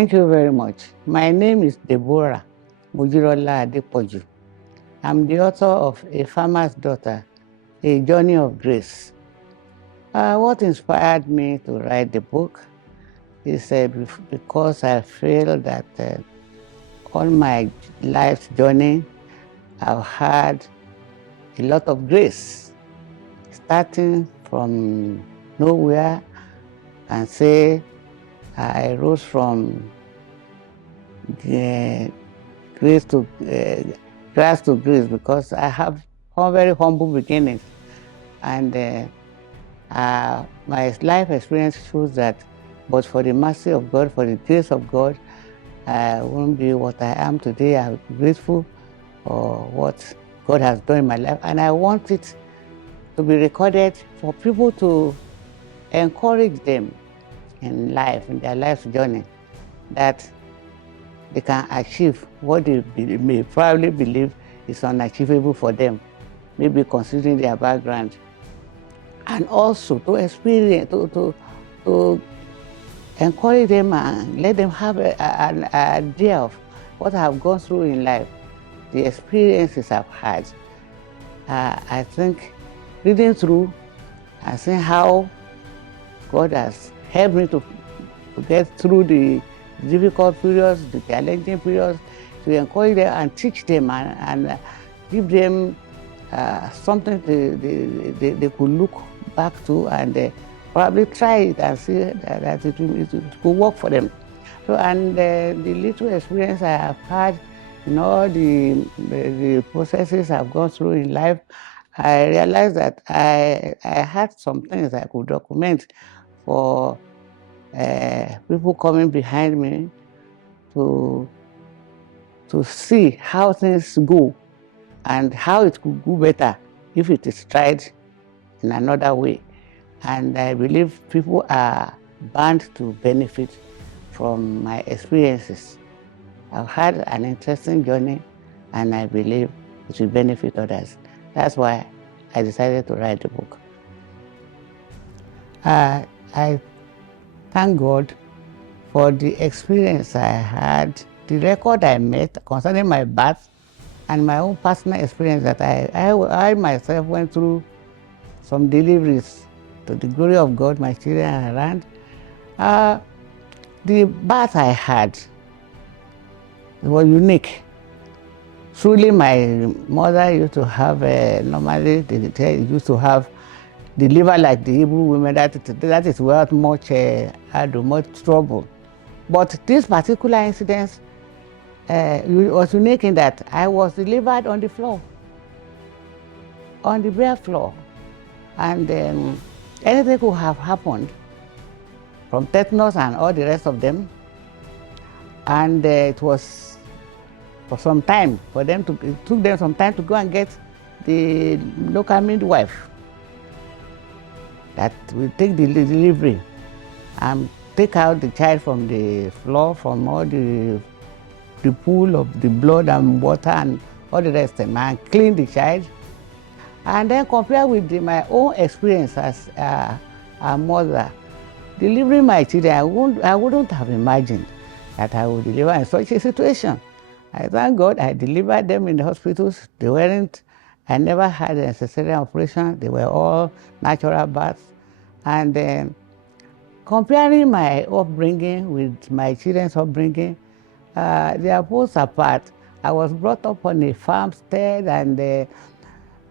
Thank you very much. My name is Deborah Adepoju. I'm the author of A Farmer's Daughter, A Journey of Grace. What inspired me to write the book is because I feel that all my life's journey, I've had a lot of grace, starting from nowhere, and say I rose from grace to grass to grace because I have very humble beginnings, and my life experience shows that, but for the mercy of God, for the grace of God, I won't be what I am today. I'm grateful for what God has done in my life, and I want it to be recorded for people to encourage them in life, in their life's journey, that they can achieve what they may probably believe is unachievable for them, maybe considering their background, and also to experience, to encourage them and let them have an idea of what I have gone through in life, the experiences I've had. I think reading through and seeing how God has helped me to get through the difficult periods, the challenging periods, to encourage them and teach them and give them something they could look back to and probably try it and see that it could work for them. So, and the little experience I have had in all the processes I've gone through in life, I realized that I had some things I could document for people coming behind me to see how things go and how it could go better if it is tried in another way. And I believe people are bound to benefit from my experiences. I've had an interesting journey, and I believe it will benefit others. That's why I decided to write the book. I thank God for the experience I had, the record I met concerning my birth, and my own personal experience that I myself went through some deliveries. To the glory of God, my children are around. The birth I had was unique. Truly, my mother used to have, normally they used to have deliver like the Hebrew women, that is without much much trouble. But this particular incident was unique in that I was delivered on the floor, on the bare floor. And anything could have happened, from tetanus and all the rest of them. And it was for some time for them it took them some time to go and get the local midwife that will take the delivery and take out the child from the floor, from all the pool of the blood and water and all the rest of them, and clean the child. And then compare with my own experience as a mother, delivering my children, I wouldn't have imagined that I would deliver in such a situation. I thank God I delivered them in the hospitals. I never had a cesarean operation. They were all natural births. And comparing my upbringing with my children's upbringing, they are both apart. I was brought up on a farmstead, and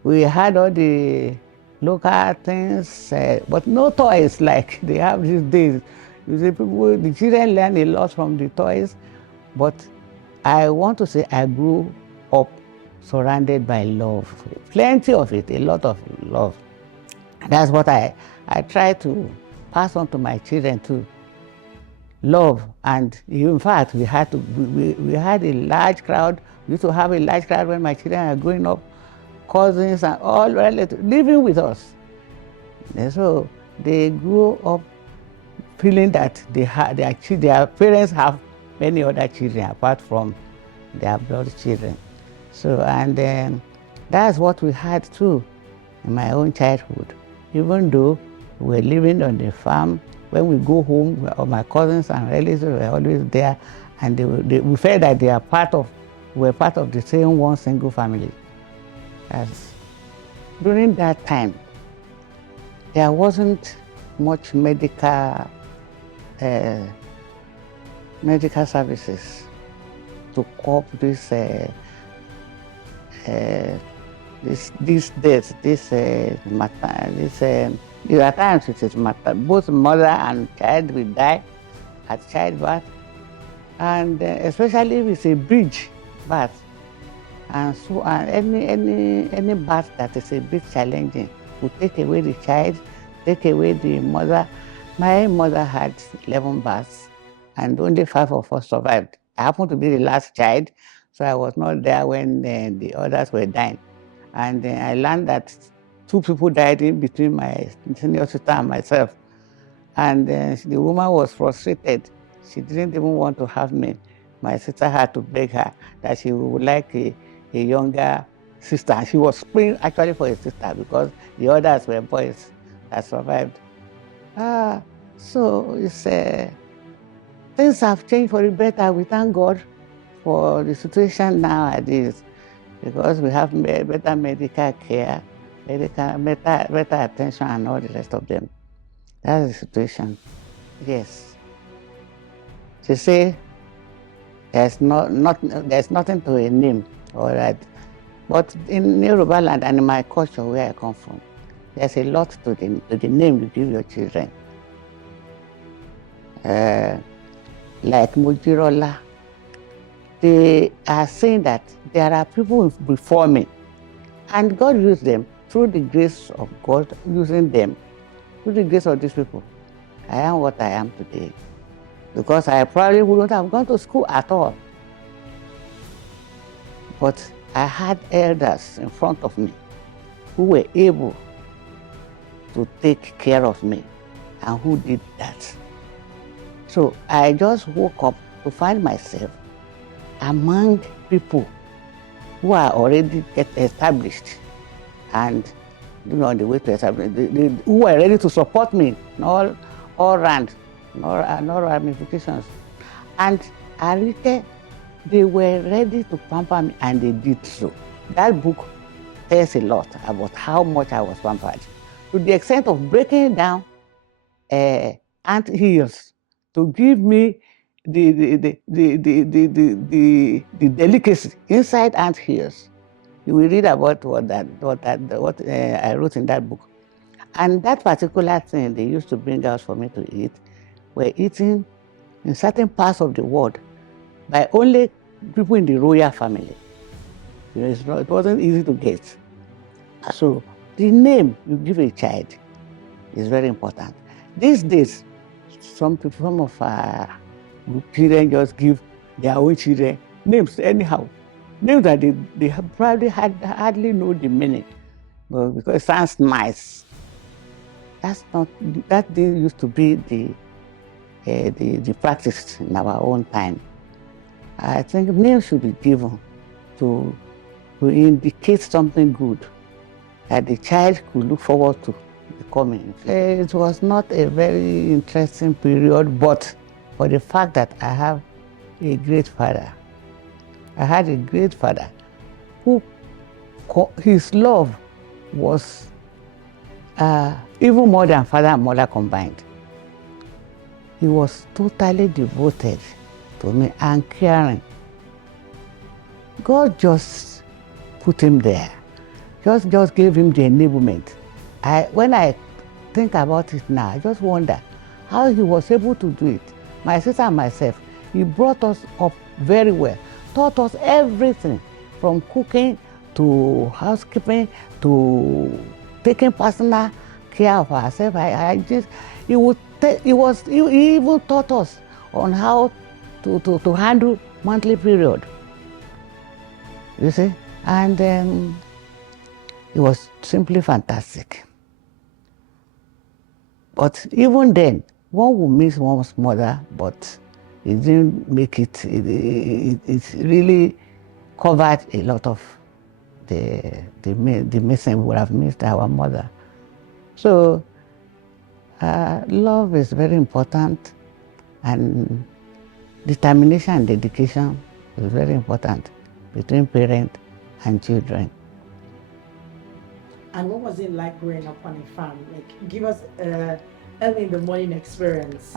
we had all the local things, but no toys like they have these days. You see, the children learn a lot from the toys, but I want to say I grew up surrounded by love, plenty of it, a lot of love. That's what I try to pass on to my children too. Love, and in fact, we had a large crowd. We used to have a large crowd when my children were growing up, cousins and all relatives living with us. And so they grew up feeling that their parents have many other children apart from their blood children. So, and that's what we had too in my own childhood. Even though we were living on the farm, When we go home, my cousins and relatives were always there, and we felt that we were part of the same one single family. As during that time, there wasn't much medical services to cope these days. There are times it is both mother and child will die at childbirth, and especially if it's a bridge birth, and so any birth that is a bit challenging will take away the child, take away the mother. My mother had 11 births, and only 5 of us survived. I happened to be the last child, so I was not there when the others were dying. And I learned that 2 people died in between my senior sister and myself. And the woman was frustrated. She didn't even want to have me. My sister had to beg her that she would like a younger sister. She was praying actually for a sister because the others were boys that survived. So it's things have changed for the better. We thank God for the situation nowadays, because we have better medical care, better attention, and all the rest of them. That's the situation. Yes. She say there's nothing to a name, all right. But in Yoruba land and in my culture where I come from, there's a lot to the name you give your children. Like Mujirola, they are saying that there are people before me, and God used them through the grace of God, using them through the grace of these people. I am what I am today, because I probably wouldn't have gone to school at all. But I had elders in front of me who were able to take care of me, and who did that. So I just woke up to find myself among people who are already established, and on the way to establish, who are ready to support me in all round, no ramifications. And they were ready to pamper me, and they did so. That book tells a lot about how much I was pampered, to the extent of breaking down ant hills to give me the delicacy inside ant hills. You will read about what I wrote in that book. And that particular thing they used to bring out for me to eat were eaten in certain parts of the world by only people in the royal family. It wasn't easy to get. So the name you give a child is very important. These days, some of our children just give their own children names anyhow. Names that they probably hardly know the meaning, but because it sounds nice. That didn't used to be the practice in our own time. I think names should be given to indicate something good that the child could look forward to becoming. It was not a very interesting period, but for the fact that I have a great father. I had a great father who, his love was even more than father and mother combined. He was totally devoted to me and caring. God just put him there, just gave him the enablement. When I think about it now, I just wonder how he was able to do it. My sister and myself, he brought us up very well, taught us everything from cooking to housekeeping to taking personal care of ourselves. He even taught us on how to handle monthly period. You see, and it was simply fantastic. But even then, one would miss one's mother, but it didn't make it. It really covered a lot of the missing. We would have missed our mother. So Love is very important, and determination and dedication is very important between parent and children. And what was it like growing up on a farm? Like, give us early in the morning experience.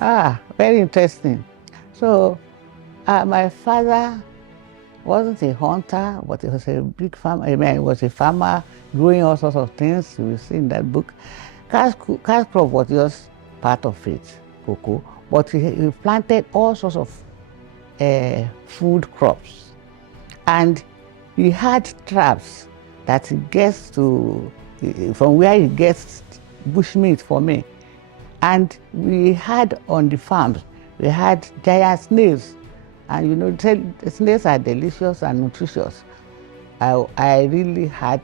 Very interesting. So, my father wasn't a hunter, but he was a big farmer. I mean, he was a farmer growing all sorts of things. You will see in that book. Cash crop was just part of it, cocoa. But he planted all sorts of food crops. And he had traps that he gets to, from where he gets bushmeat for me. And we had on the farms, we had giant snails. And you know, snails are delicious and nutritious. I really had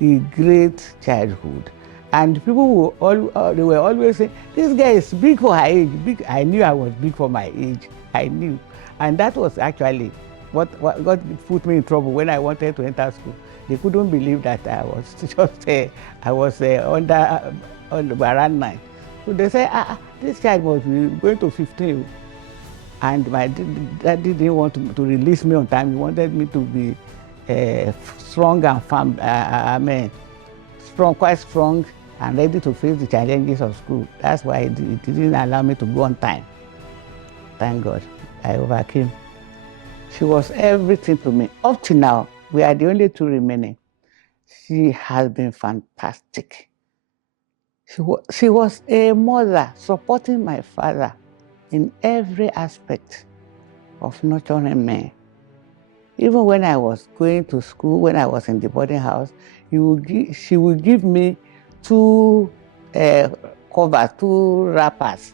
a great childhood. And people they were always saying, this guy is big for her age. Big. I knew I was big for my age. I knew. And that was actually what put me in trouble when I wanted to enter school. They couldn't believe that I was around 9. So they said, this child was going to 15. And my daddy didn't want to release me on time. He wanted me to be strong and firm, quite strong and ready to face the challenges of school. That's why he didn't allow me to go on time. Thank God, I overcame. She was everything to me. Up to now, we are the only two remaining. She has been fantastic. She was a mother supporting my father in every aspect of nurturing me. Even when I was going to school, when I was in the boarding house, she would give me 2 covers, 2 wrappers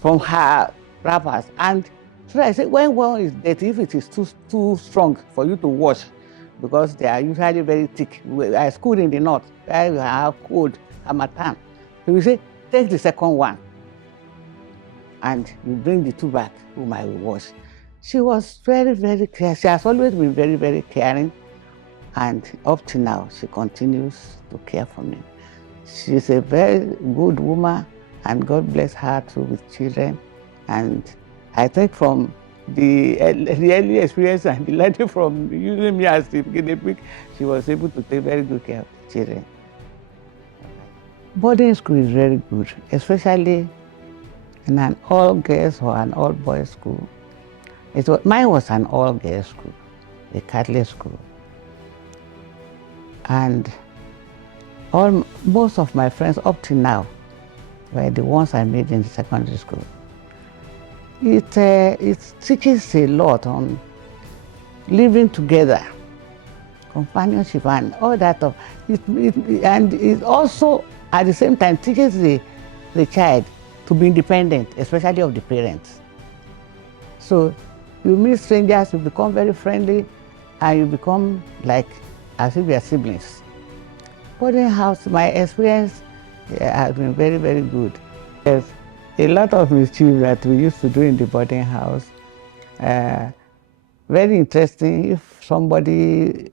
from her wrappers. And so I said, when one is dirty, if it is too strong for you to wash, because they are usually very thick. I schooled in the north, where you have cold, Hamatan. So we say, take the second one, and you bring the 2 back, whom I will wash. She was very, very caring. She has always been very, very caring. And up to now, she continues to care for me. She's a very good woman, and God bless her too with children. And I think from the early experience and the learning from using me as the guinea pig, she was able to take very good care of the children. Boarding school is very good, especially in an all-girls or an all-boys school. Mine was an all-girls school, a Catholic school. And most of my friends up to now were the ones I made in the secondary school. It teaches a lot on living together, companionship and all that. And it also, at the same time, teaches the child to be independent, especially of the parents. So you meet strangers, you become very friendly, and you become like as if you are siblings. Boarding house, my experience has been very, very good. There's a lot of mischief that we used to do in the boarding house. Very interesting. If somebody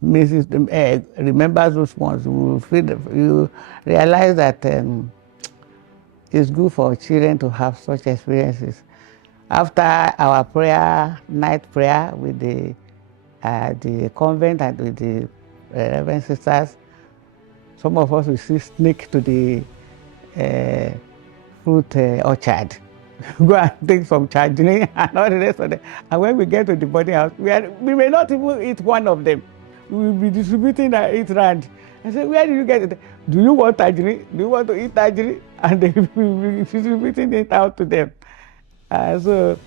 remembers those ones, you realize that it's good for children to have such experiences. After our night prayer with the convent and with the Reverend sisters, some of us will sneak to the fruit orchard, go and take some chardonnay and all the rest of them. And when we get to the boarding house, we may not even eat one of them. We will be distributing it around. I said, where did you get it? Do you want tangerine? Do you want to eat tangerine? And they will be distributing it out to them. So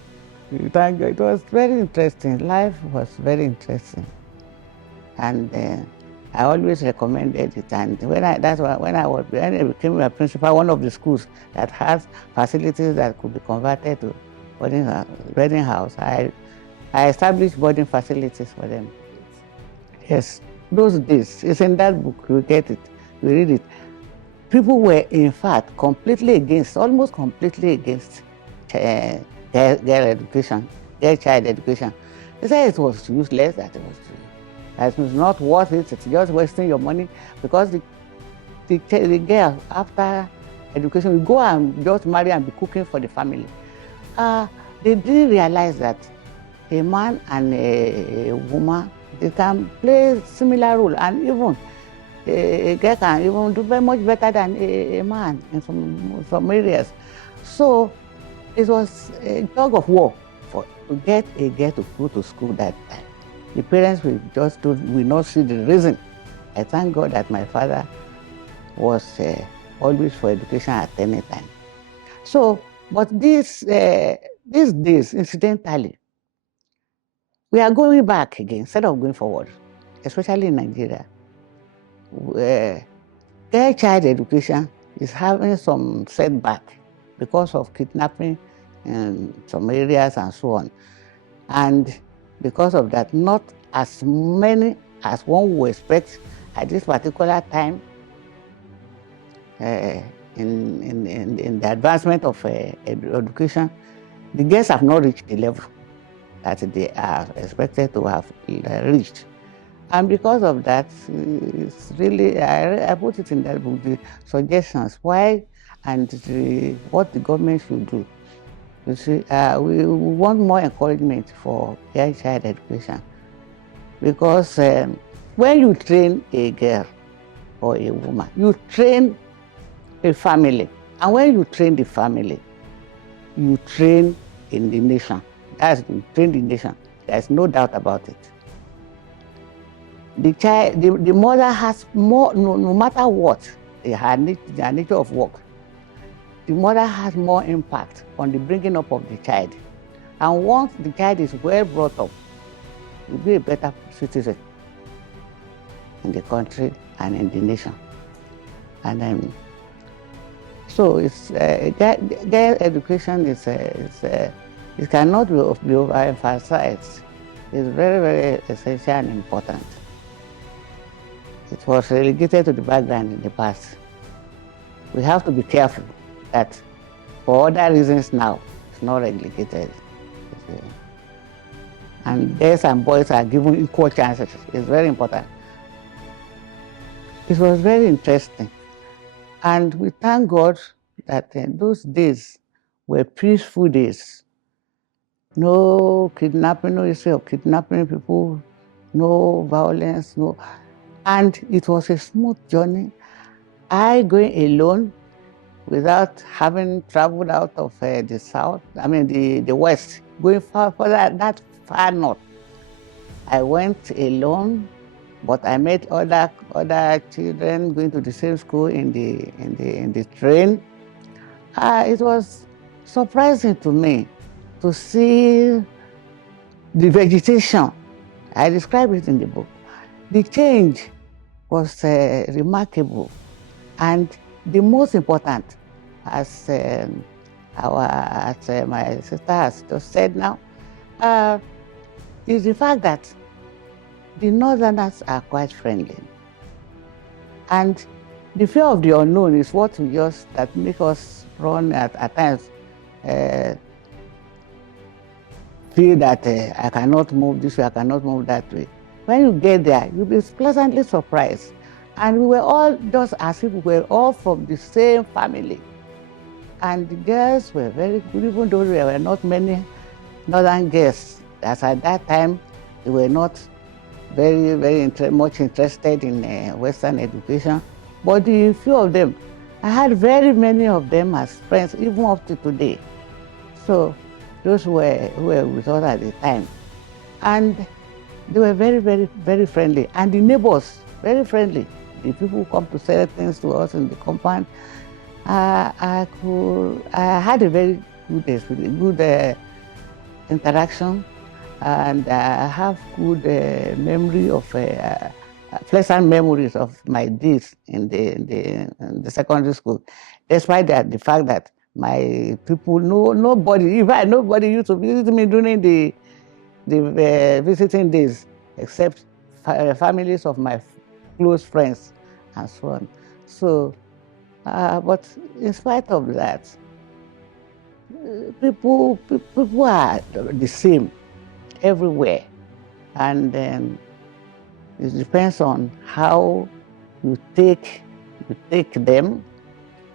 thank God. It was very interesting. Life was very interesting. And I always recommended it. And when I became a principal, one of the schools that has facilities that could be converted to boarding house, I established boarding facilities for them. Yes, those days, it's in that book, you get it, you read it. People were, in fact, almost completely against girl education, girl child education. They said it was useless, that it was not worth it, it's just wasting your money, because the girl, after education. You go and just marry and be cooking for the family. They didn't realize that a man and a woman, they can play similar role, and even a girl can even do very much better than a man in some areas. So it was a tug of war to get a girl to go to school that time. The parents will not see the reason. I thank God that my father was always for education at any time. So, but these days, incidentally, we are going back again instead of going forward, especially in Nigeria. Girl child education is having some setback because of kidnapping in some areas and so on. And because of that, not as many as one would expect at this particular time in the advancement of education. The girls have not reached the level that they are expected to have reached. And because of that, it's really, I put it in that book, the suggestions, why and what the government should do. You see, we want more encouragement for girl child education, because when you train a girl or a woman, you train a family. And when you train the family, you train in the nation. That's you train the nation. There's no doubt about it. The child, the mother has more, no matter what, their nature of work, the mother has more impact on the bringing up of the child. And once the child is well brought up, he'll be a better citizen in the country and in the nation. And then, so it's girl education it cannot be overemphasized. It's very, very essential and important. It was relegated to the background in the past. We have to be careful that for other reasons now, it's not relegated. And girls and boys are given equal chances. It's very important. It was very interesting. And we thank God that those days were peaceful days. No kidnapping, no issue of kidnapping people, no violence, no. And it was a smooth journey. I going alone without having traveled out of the south, the west, going that far north. I went alone, but I met other children going to the same school in the train. It was surprising to me to see the vegetation. I describe it in the book. The change was remarkable, and the most important, as my sister has just said now, is the fact that the Northerners are quite friendly. And the fear of the unknown is what that make us run at times, feel that I cannot move this way, I cannot move that way. When you get there, you'll be pleasantly surprised. And we were all just as if we were all from the same family. And the girls were very good, even though there were not many Northern girls. As at that time, they were not very, much interested in Western education. But the few of them, I had very many of them as friends, even up to today. So those who were with us at the time. And they were very, very friendly. And the neighbors, very friendly. The people who come to sell things to us in the compound. I had a very good interaction, and I have good memory of pleasant memories of my days in the secondary school, despite the fact that my people, nobody used to visit me during the visiting days, except families of my close friends and so on. So, but in spite of that, people are the same everywhere, and then it depends on how you take them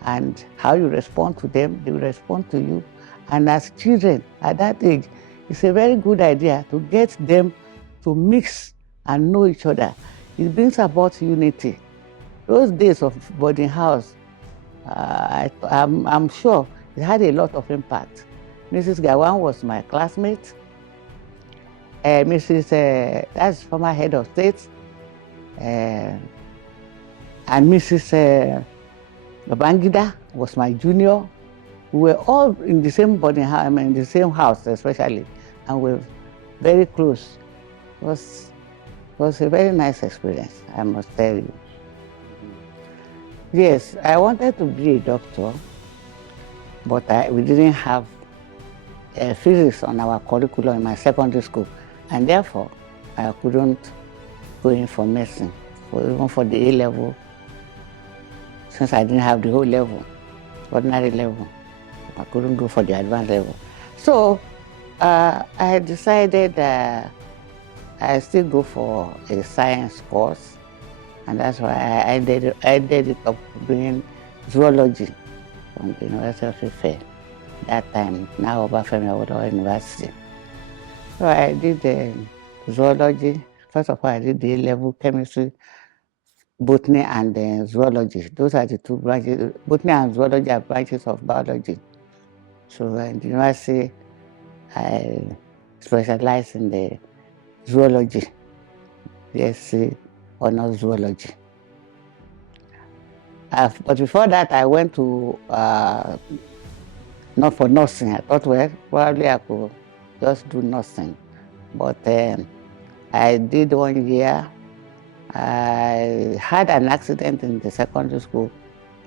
and how you respond to them, they will respond to you. And as children at that age, it's a very good idea to get them to mix and know each other. It brings about unity. Those days of boarding house, I'm sure it had a lot of impact. Mrs. Gawan was my classmate. That's former head of state, and Mrs. Babangida was my junior. We were all in the same boarding house, in the same house especially, and we were very close. It was a very nice experience, I must tell you. Yes, I wanted to be a doctor, but we didn't have physics on our curriculum in my secondary school, and therefore I couldn't go in for medicine, even for the A level, since I didn't have the whole level, ordinary level. I couldn't go for the advanced level. So I decided I still go for a science course, and that's why I ended it up doing zoology from the University of Ife. That time, now Obafemi Awolowo University. So I did zoology. First of all, I did the A-level chemistry, botany, and zoology. Those are the two branches. Botany and zoology are branches of biology. So in the university, I specialized in the zoology, BSc Honours Zoology. But before that, I went to, not for nursing. I thought, well, probably I could just do nursing. But I did 1 year. I had an accident in the secondary school,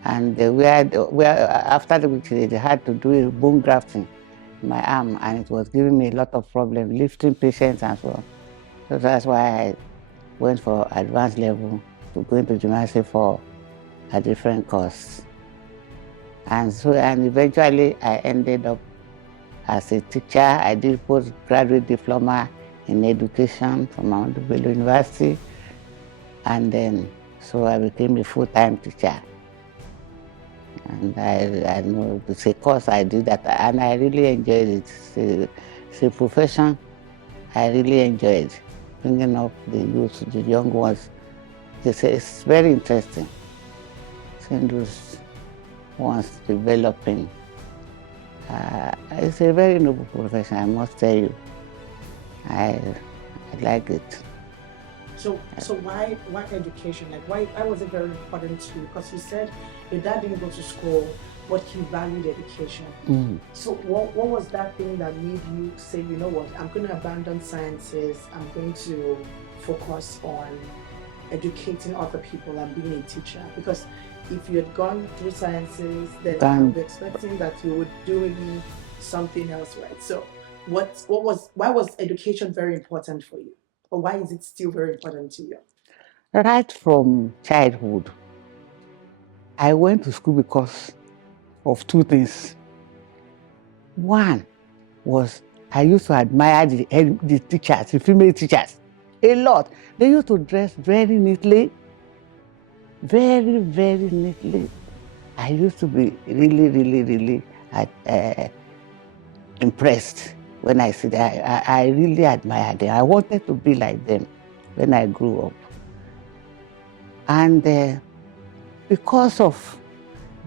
and after which they had to do bone grafting in my arm, and it was giving me a lot of problems, lifting patients and so on. So that's why I went for advanced level to go into gymnasium for a different course. And eventually I ended up as a teacher. I did postgraduate diploma in education from Ahmadu Bello University. And then, so I became a full-time teacher. And I know it's a course I did that, and I really enjoyed it. It's a profession I really enjoyed, bringing up the youth, the young ones. It's very interesting, seeing those ones developing. It's a very noble profession, I must tell you. I like it. So why education? Like why was it very important to you? Because you said your dad didn't go to school, but he valued education. Mm. So what was that thing that made you say, you know what, I'm going to abandon sciences, I'm going to focus on educating other people and being a teacher? Because if you had gone through sciences, then I'll be expecting that you would do something else, right? So why was education very important for you? Or why is it still very important to you? Right from childhood, I went to school because of two things. One was I used to admire the teachers, the female teachers, a lot. They used to dress very neatly, very, very neatly. I used to be really, really, really impressed when I see that. I really admired them. I wanted to be like them when I grew up. And because of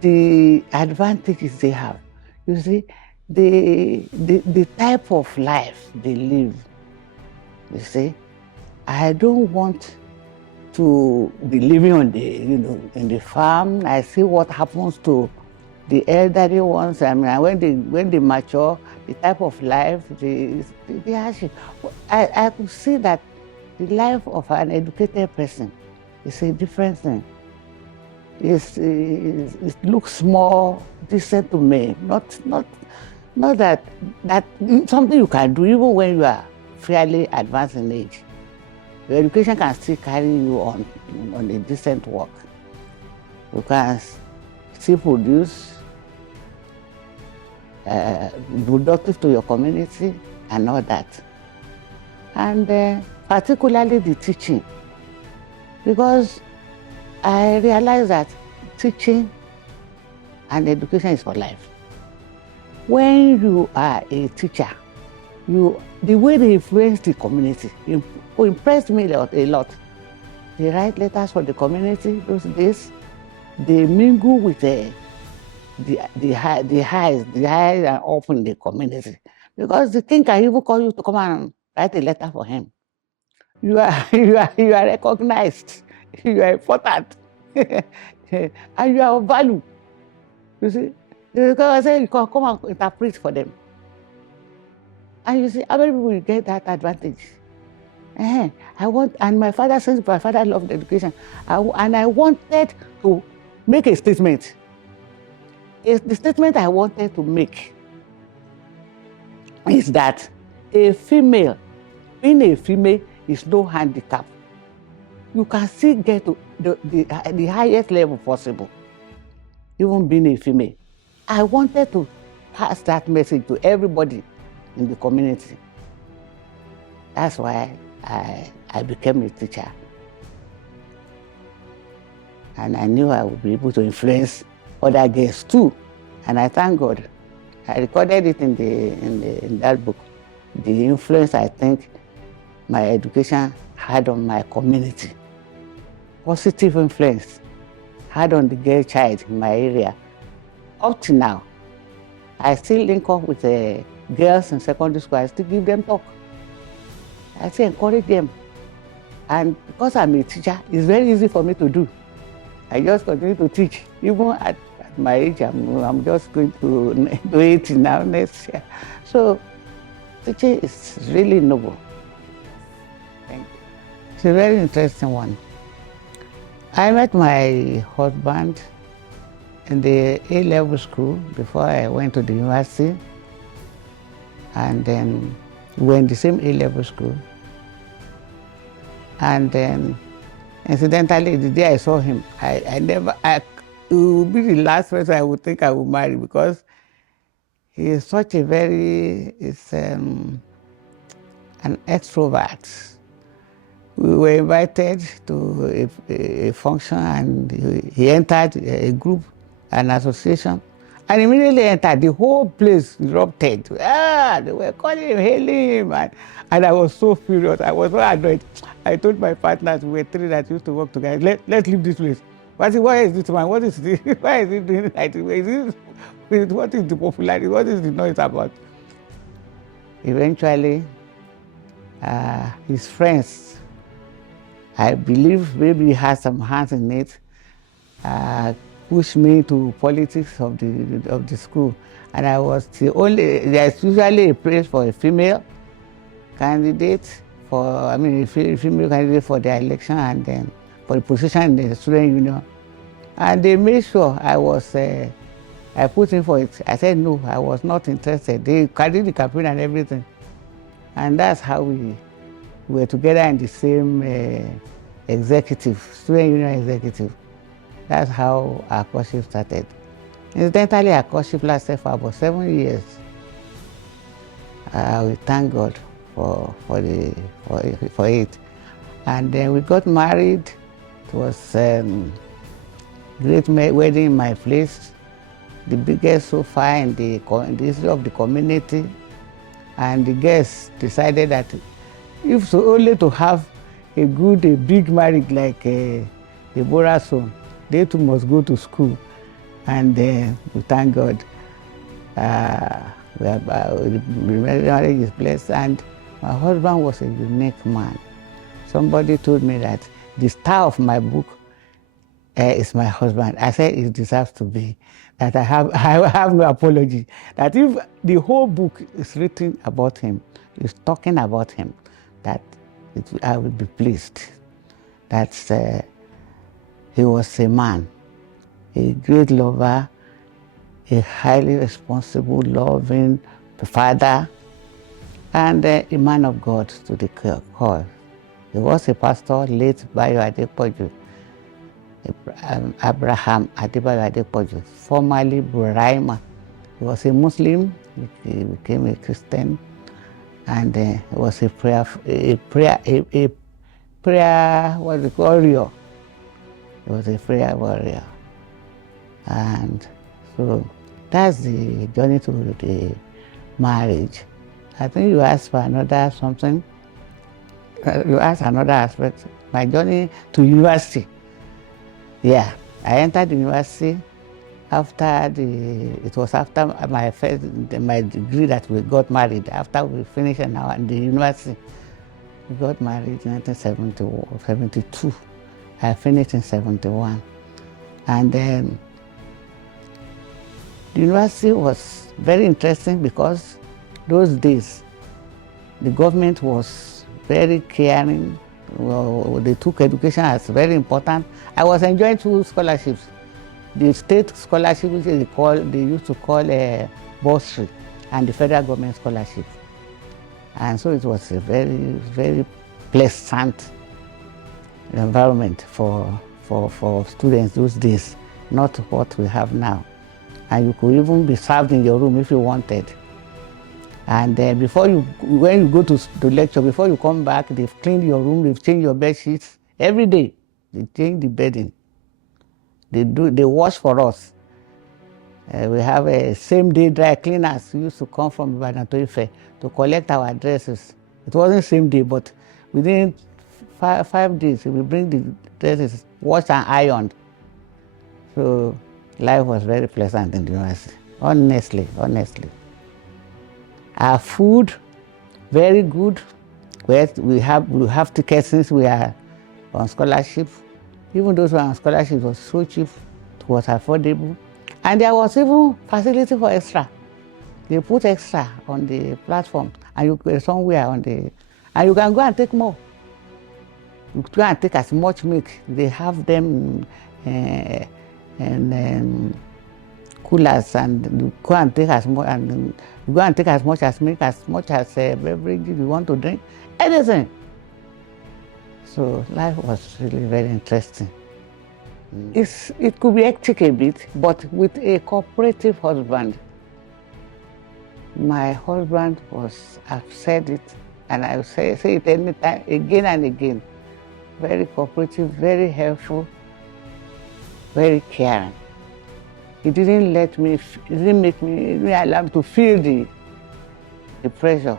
the advantages they have, you see, the type of life they live, you see, I don't want to be living on in the farm. I see what happens to the elderly ones. I mean, when they mature, the type of life they actually, I could see that the life of an educated person is a different thing. It looks more decent to me. Not that something you can do even when you are fairly advanced in age. Your education can still carry you on a decent work. You can still produce, productive to your community and all that. And particularly the teaching, because I realized that teaching and education is for life. When you are a teacher, the way they influence the community impressed me a lot. They write letters for the community those days. They mingle with the highs and up in the community. Because the king can even call you to come and write a letter for him. You are you are recognized. You are important. And you are of value. You see? Because I say you can come and interpret for them. And you see, how many people will get that advantage? And my father, since my father loved education, and I wanted to make a statement. The statement I wanted to make is that being a female is no handicap. You can still get to the highest level possible, even being a female. I wanted to pass that message to everybody in the community. That's why I became a teacher. And I knew I would be able to influence other girls too. And I thank God. I recorded it in that book, the influence I think my education had on my community. Positive influence had on the girl child in my area. Up to now, I still link up with the girls in secondary school. I still give them talk. I still encourage them. And because I'm a teacher, it's very easy for me to do. I just continue to teach. Even at my age, I'm just going to 80 now next year. So teaching is really noble. Thank you. It's a very interesting one. I met my husband in the A-level school before I went to the university. And then we were in the same A-level school. And then, incidentally, the day I saw him, it would be the last person I would think I would marry, because he is such a an extrovert. We were invited to a function, and he entered a group, an association, and immediately entered. The whole place erupted. They were calling him, hailing him, and I was so furious. I was so annoyed. I told my partners, we were three that used to work together, let's leave this place. But why is this man? What is this? Why is he doing it like this? What is the popularity? What is the noise about? Eventually, his friends, I believe maybe he had some hands in it, pushed me to politics of the school. And I was there's usually a place for a female candidate, a female candidate for the election and then for the position in the student union. And they made sure I put in for it. I said no, I was not interested. They carried the campaign and everything. And that's how we were together in the same student union executive. That's how our courtship started. Incidentally, our courtship lasted for about 7 years. We thank God for it. And then we got married. It was great wedding in my place, the biggest so far in the history of the community. And the guests decided that if so only to have a big marriage like Deborah's son, they too must go to school. And we thank God. The marriage is blessed. And my husband was a unique man. Somebody told me that the star of my book is my husband. I said it deserves to be. That I have no apology. That if the whole book is written about him, is talking about him, that I will be pleased. That he was a man, a great lover, a highly responsible, loving father, and a man of God to the core. He was a pastor, late by Adepoju, Abraham Adepoju, formerly Buraima. He was a Muslim, he became a Christian, and he was a prayer warrior. He was a prayer warrior. And So that's the journey to the marriage. I think you asked for another something. You asked another aspect. My journey to university. Yeah, I entered the university it was after my degree that we got married. After we finished in the university, we got married in 1972. I finished in 71. And then the university was very interesting because those days the government was very caring. Well, they took education as very important. I was enjoying 2 scholarships. The state scholarship, which they used to call a bursary, and the federal government scholarship. And so it was a very, very pleasant environment for students those days, not what we have now. And you could even be served in your room if you wanted. And when you go to the lecture, before you come back, they've cleaned your room, they've changed your bed sheets every day. They change the bedding. They wash for us. We have a same-day dry cleaners who used to come from Ibadan to Ife to collect our dresses. It wasn't same day, but within 5 days, we bring the dresses washed and ironed. So life was very pleasant in the university, honestly. Our food, very good. We have tickets since we are on scholarship. Even those who are on scholarship, it was so cheap, it was affordable. And there was even facility for extra. They put extra on the platform, and you go somewhere and you can go and take more. You go and take as much milk. They have them in coolers, and you go and take as much, and you go and take as much as milk, as much as beverage you want to drink, anything. So life was really very interesting. It could be hectic a bit, but with a cooperative husband. My husband I've said it, and I'll say it anytime, again and again. Very cooperative, very helpful, very caring. He didn't allow me to feel the pressure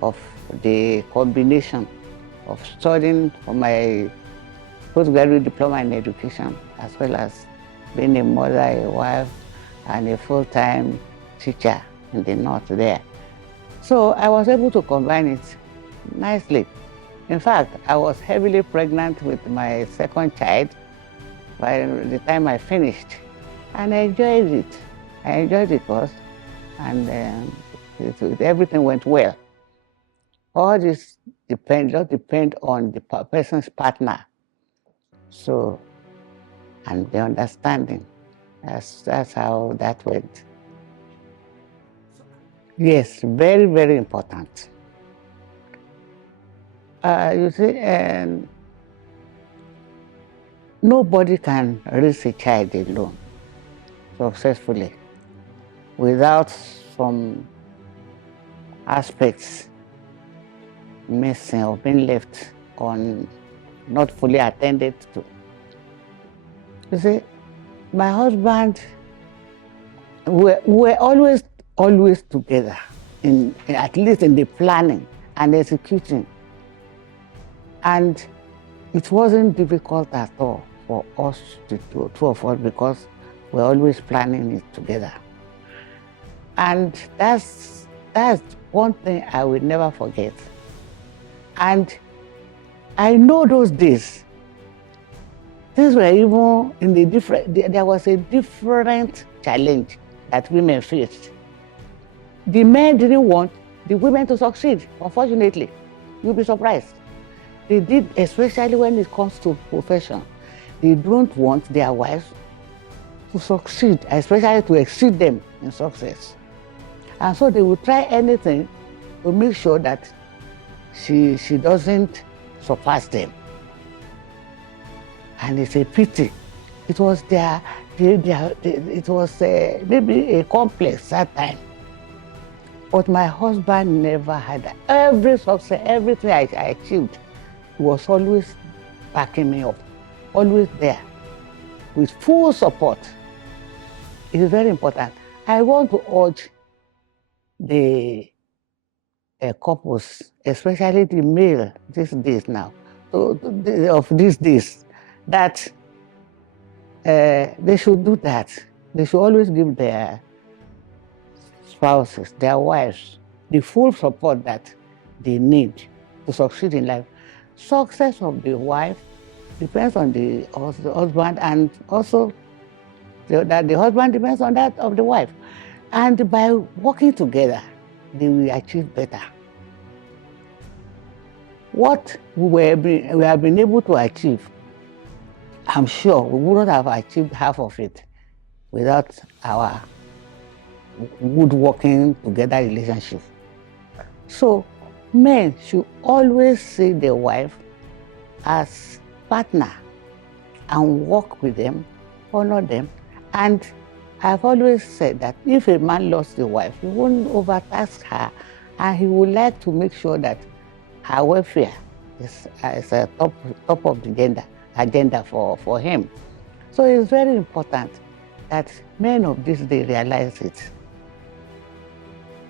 of the combination of studying for my postgraduate diploma in education, as well as being a mother, a wife, and a full-time teacher in the north there. So I was able to combine it nicely. In fact, I was heavily pregnant with my second child by the time I finished. And I enjoyed it. I enjoyed the course, and everything went well. All this just depend on the person's partner. So, and the understanding. That's how that went. Yes, very, very important. You see, nobody can raise a child alone successfully without some aspects missing or being left on, not fully attended to. You see, my husband, we're always together, at least in the planning and executing. And it wasn't difficult at all for us, two of us, because we're always planning it together. And that's one thing I will never forget. And I know those days, things were even there was a different challenge that women faced. The men didn't want the women to succeed, unfortunately. You'll be surprised. They did, especially when it comes to profession. They don't want their wives to succeed, especially to exceed them in success. And so they will try anything to make sure that she doesn't surpass them. And it's a pity. It was it was maybe a complex that time. But my husband never had that. Every success, everything I achieved, he was always backing me up, always there, with full support. is very important. I want to urge the couples, especially the male these days now, of these days, that they should do that. They should always give their spouses, their wives, the full support that they need to succeed in life. Success of the wife depends on the husband, and also that the husband depends on that of the wife. And by working together, they will achieve better. What we have been able to achieve, I'm sure we wouldn't have achieved half of it without our good working together relationship. So men should always see their wife as partner and work with them, honor them. And I've always said that if a man loves the wife, he won't overtask her, and he would like to make sure that her welfare is a top of the agenda for him. So it's very important that men of this day realize it.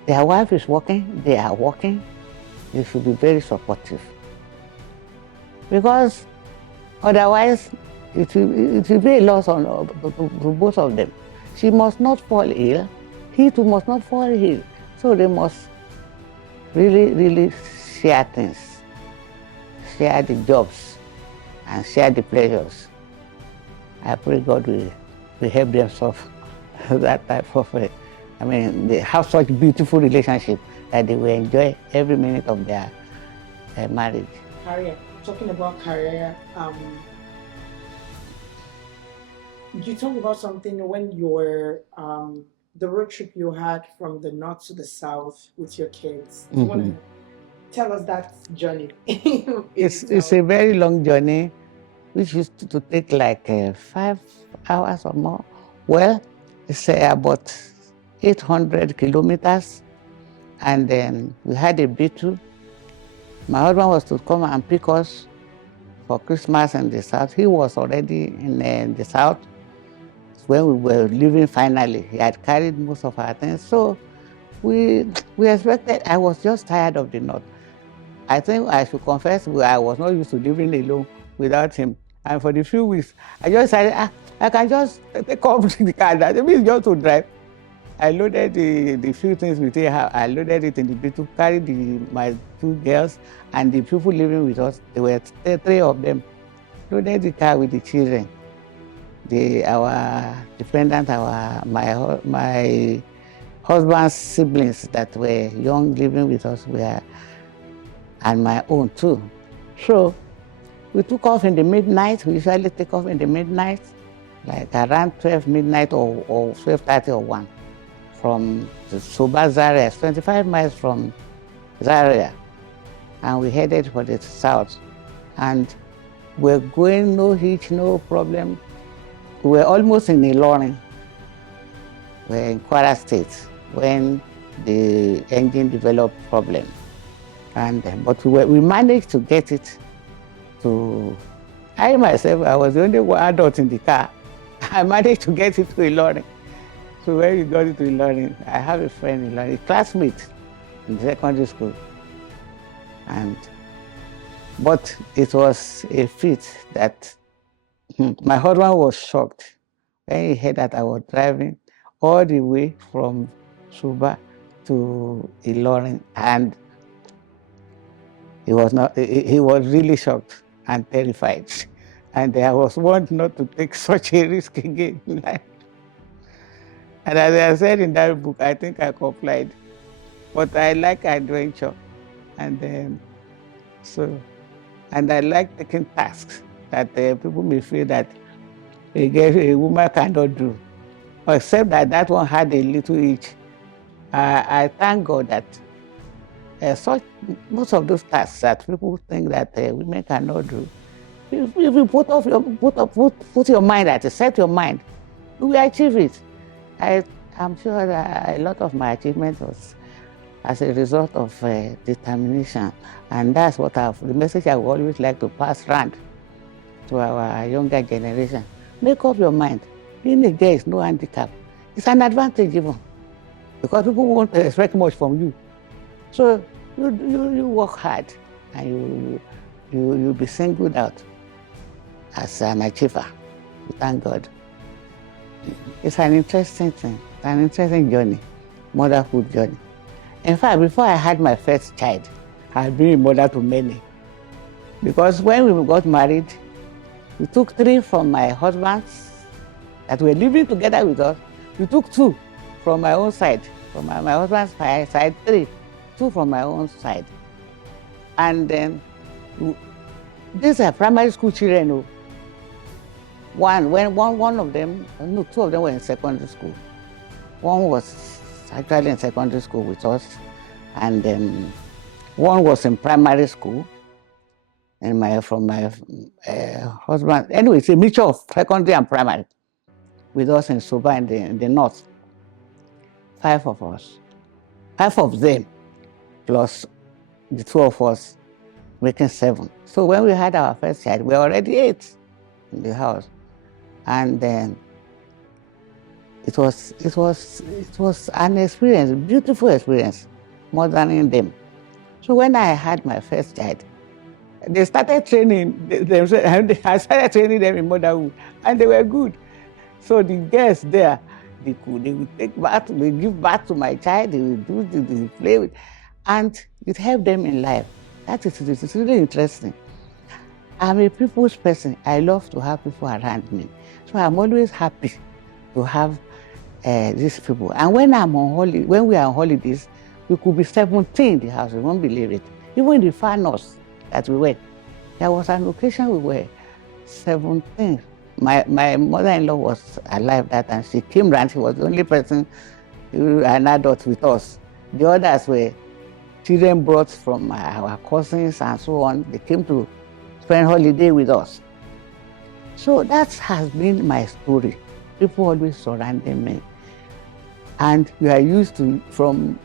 Their wife is working, they are working, they should be very supportive. Because otherwise, it will be a loss to both of them. She must not fall ill, he too must not fall ill. So they must really, really share things, share the jobs, and share the pleasures. I pray God will help them solve that type of, they have such beautiful relationship that they will enjoy every minute of their marriage. Career. Talking about career, you talked about something when you were the road trip you had from the north to the south with your kids. Do you want to tell us that journey? It's a very long journey, which used to take like 5 hours or more. Well, it's about 800 kilometers, and then we had a beetle. My husband was to come and pick us for Christmas in the south. He was already in the south when we were leaving finally. He had carried most of our things. So we expected. I was just tired of the north. I think I should confess, I was not used to living alone without him. And for the few weeks, I just said, I can just take off the car. That means just to drive. I loaded the few things we take. I loaded it in the beetle, carried my 2 girls and the people living with us. There were 3 of them. Loaded the car with the children. Our dependent, my husband's siblings that were young living with us and my own too. So we took off in the midnight. We usually take off in the midnight, like around 12 midnight or 12:30 or 1 from the Soba Zaria, 25 miles from Zaria. And we headed for the south. And we're going, no hitch, no problem. We were almost in Ilorin. We're in Kwara State when the engine developed problem. But we managed to get it to, I myself, I was the only adult in the car. I managed to get it to Ilorin. So when we got it to Ilorin, I have a friend in Ilorin, a classmate in secondary school. But it was a feat that my husband was shocked when he heard that I was driving all the way from Suba to Ilorin, and he was really shocked and terrified. And I was warned not to take such a risk again in life. And as I said in that book, I think I complied. But I like adventure. And I like taking tasks that people may feel that a woman cannot do. Except that one had a little itch. I thank God that most of those tasks that people think that women cannot do, if you put your mind at it, set your mind, you will achieve it. I'm sure that a lot of my achievement was as a result of determination, and that's what the message I would always like to pass around to our younger generation. Make up your mind. Being a girl is no handicap. It's an advantage even, because people won't expect much from you. So you work hard, and you'll be singled out as an achiever. Thank God. It's an interesting thing, an interesting journey, motherhood journey. In fact, before I had my first child, I had been a mother to many. Because when we got married, we took 3 from my husband's that were living together with us. We took 2 from my own side, from my husband's side, 3, 2 from my own side. And then these are primary school children. One of them, no, 2 of them were in secondary school. One was actually in secondary school with us, and one was in primary school. And from my husband, anyway, it's a mixture of secondary and primary with us in Suba in the north. 5 of us, 5 of them, plus the 2 of us, making 7. So when we had our first child, we were already 8 in the house, and then it was an experience, a beautiful experience, mothering them. So when I had my first child, they started training themselves. I started training them in motherhood, and they were good. So the girls there, they would take bath, they give birth to my child, they would they play with, and it helped them in life. It's really interesting. I'm a people's person. I love to have people around me. So I'm always happy to have these people. And when when we are on holidays, we could be 17 in the house. You won't believe it. Even the far north that we went, there was an occasion we were 17. My mother-in-law was alive that time. She came round. She was the only person, an adult with us. The others were children brought from our cousins and so on. They came to spend holiday with us. So that has been my story. People always surrounding me. And we are used to, from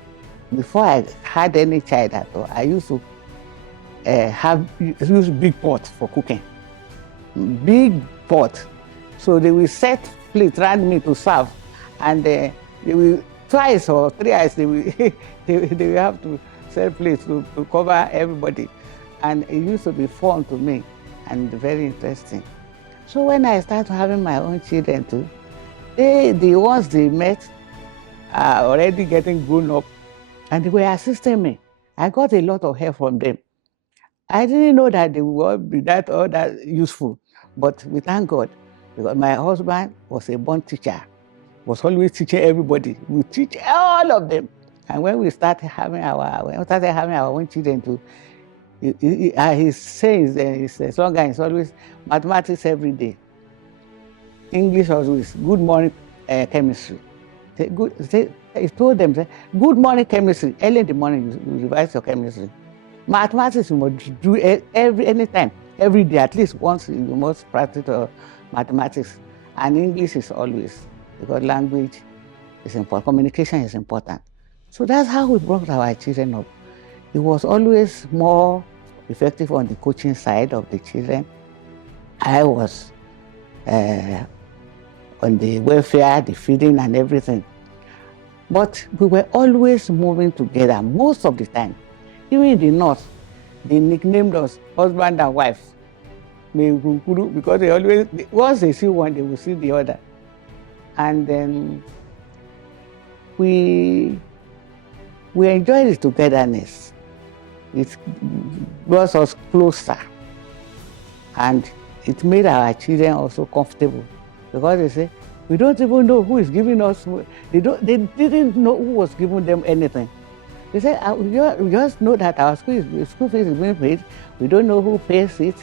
before I had any child at all, I used to use big pot for cooking. Big pot. So they will set plates around me to serve, and they will twice or thrice they will they will have to set plates to cover everybody, and it used to be fun to me and very interesting. So when I started having my own children too, the ones they met are already getting grown up, and they were assisting me. I got a lot of help from them. I didn't know that they would be all that useful, but we thank God, because my husband was a born teacher, was always teaching everybody. We teach all of them. And when we started having our own children too, he says his slogan is always mathematics every day, English always, good morning chemistry. He told them, good morning chemistry. Early in the morning, you revise your chemistry. Mathematics you must do anytime, every day, at least once you must practice mathematics. And English is always, because language is important, communication is important. So that's how we brought our children up. It was always more effective on the coaching side of the children. I was on the welfare, the feeding and everything. But we were always moving together most of the time. Even in the north, they nicknamed us husband and wife. Because they always, once they see one, they will see the other. And then we enjoyed the togetherness. It brought us closer. And it made our children also comfortable. Because they say, we don't even know who is giving us, they didn't know who was giving them anything. They said, we just know that our school fees is being paid. We don't know who pays it.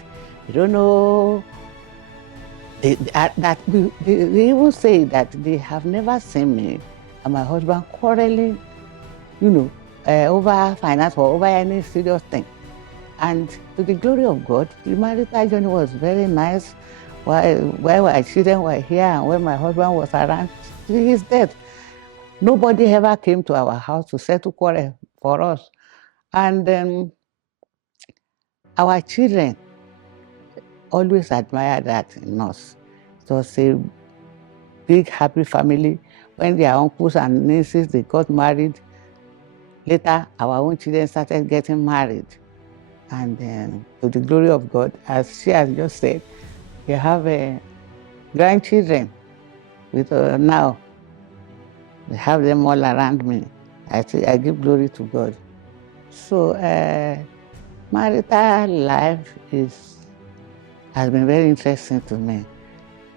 We don't know. They even say that they have never seen me and my husband quarreling, over finance or over any serious thing. And to the glory of God, the marital journey was very nice. While our children were here and when my husband was around, till his death, nobody ever came to our house to settle quarrel for us. And then our children always admired that in us. It was a big, happy family when their uncles and nieces, they got married. Later, our own children started getting married. And then, to the glory of God, as she has just said, we have grandchildren. With now, we have them all around me. I give glory to God. So, marital life has been very interesting to me,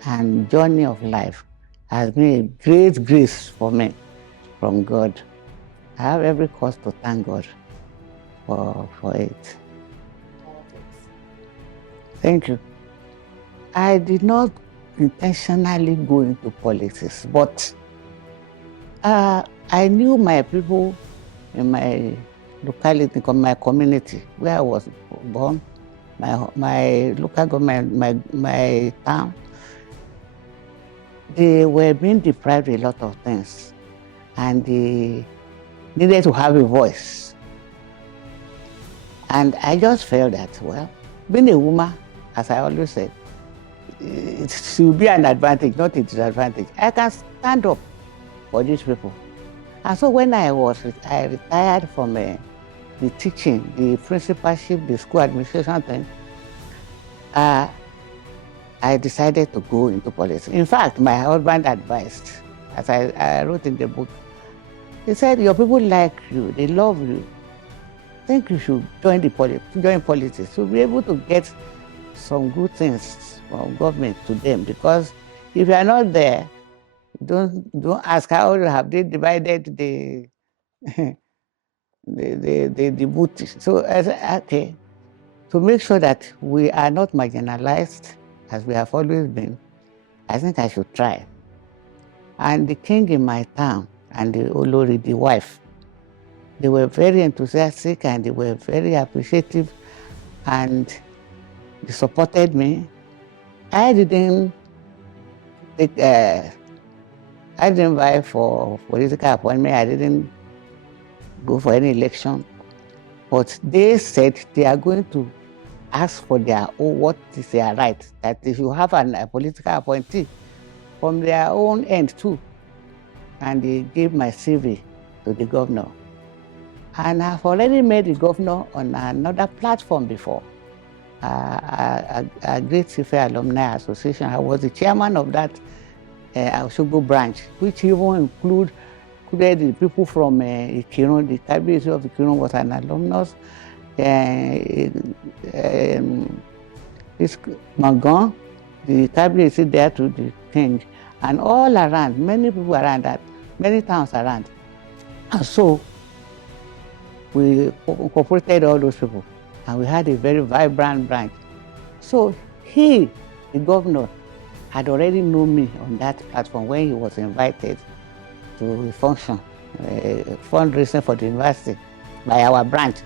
and journey of life has been a great grace for me from God. I have every cause to thank God for it. Thank you. I did not intentionally go into politics, but I knew my people in my locality, my community, where I was born, my local government, my town. They were being deprived of a lot of things, and they needed to have a voice. And I just felt that, well, being a woman, as I always said, it should be an advantage, not a disadvantage. I can stand up for these people. And so when I retired from the teaching, the principalship, the school administration thing, I decided to go into politics. In fact, my husband advised, as I wrote in the book, he said, your people like you, they love you. I think you should join politics to be able to get some good things from government to them, because if you are not there, don't ask how have they divided the the booty. So I said, okay, to make sure that we are not marginalized as we have always been, I think I should try. And the king in my town and the Olori, the wife, they were very enthusiastic and they were very appreciative, and they supported me. I didn't vie for political appointment. I didn't go for any election. But they said they are going to ask for their own, what is their right, that they should have a political appointee from their own end too. And they gave my CV to the governor. And I've already met the governor on another platform before, a Great Sife Alumni Association. I was the chairman of that Osogbo branch, which even included the people from Ikirun. The Kabiyesi of Ikirun was an alumnus. This Mangan, the Kabiyesi there to the king, and all around, many people around that, many towns around. And so we incorporated all those people, and we had a very vibrant branch. So he, the governor, had already known me on that platform when he was invited to a function, fundraising for the university by our branch.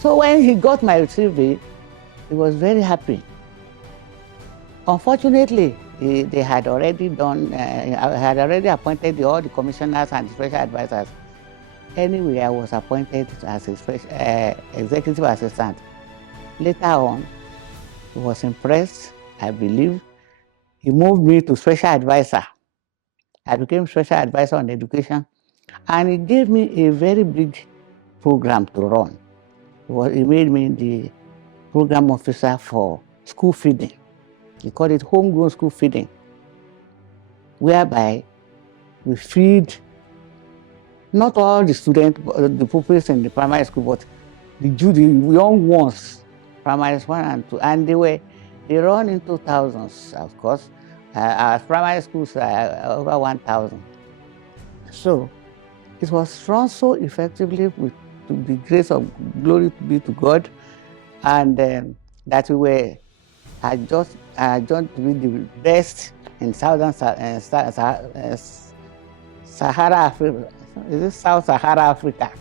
So when he got my CV, he was very happy. Unfortunately, they had already appointed all the commissioners and the special advisors. Anyway, I was appointed as a executive assistant. Later on, he was impressed, I believe. He moved me to special advisor. I became special advisor on education, and he gave me a very big program to run. He made me the program officer for school feeding. He called it homegrown school feeding, whereby we feed not all the students, the pupils in the primary school, but the young ones, primary 1 and 2, and they run into thousands, of course. Our primary schools are over 1,000. So it was run so effectively with the grace of glory be to God, and that we had just to be the best in Southern Sahara Africa. Is it South Sahara Africa?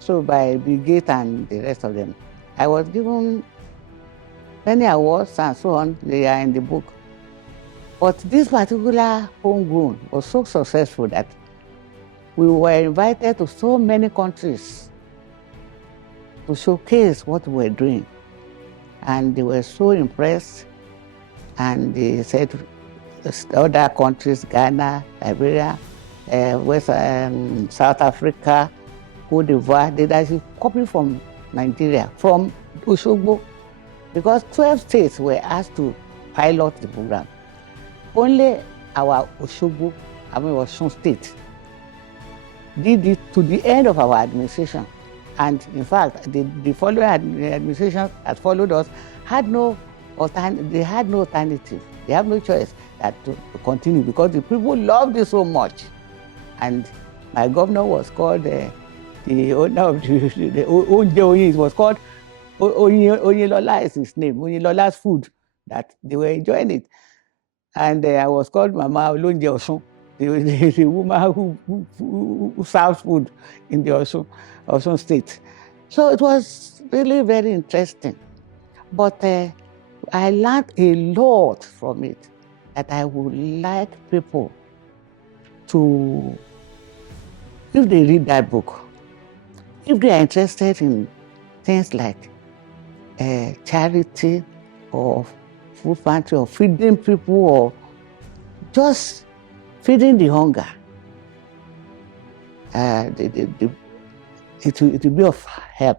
So by Bill Gates and the rest of them, I was given many awards and so on. They are in the book. But this particular homegrown was so successful that we were invited to so many countries to showcase what we were doing. And they were so impressed, and they said other countries, Ghana, Liberia, South Africa, Cote d'Ivoire. They actually copied from Nigeria, from Osogbo, because 12 states were asked to pilot the program. Only our Osogbo, Osun State, did it to the end of our administration. And in fact, the following administration that followed us had no alternative. They had no alternative. They have no choice that to continue, because the people loved it so much. And my governor was called the owner of the Oye. It was called Oyinlola is his name. Oyinlola's food, that they were enjoying it. And I was called Mama Olonje Osun, the woman who serves food in the Osun State. So it was really very interesting. But I learned a lot from it that I would like people to, if they read that book, if they are interested in things like charity or food pantry or feeding people or just feeding the hunger, it will be of help.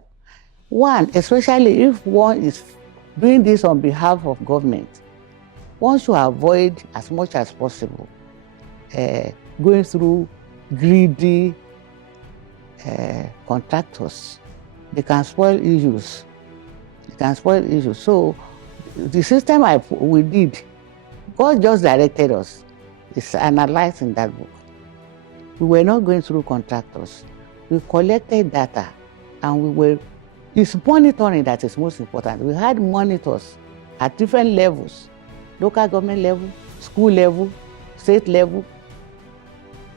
One, especially if one is doing this on behalf of government, one should avoid as much as possible going through greedy contractors. They can spoil issues. So the system we did, God just directed us. It's analyzed in that book. We were not going through contractors. We collected data, and it's monitoring that is most important. We had monitors at different levels: local government level, school level, state level,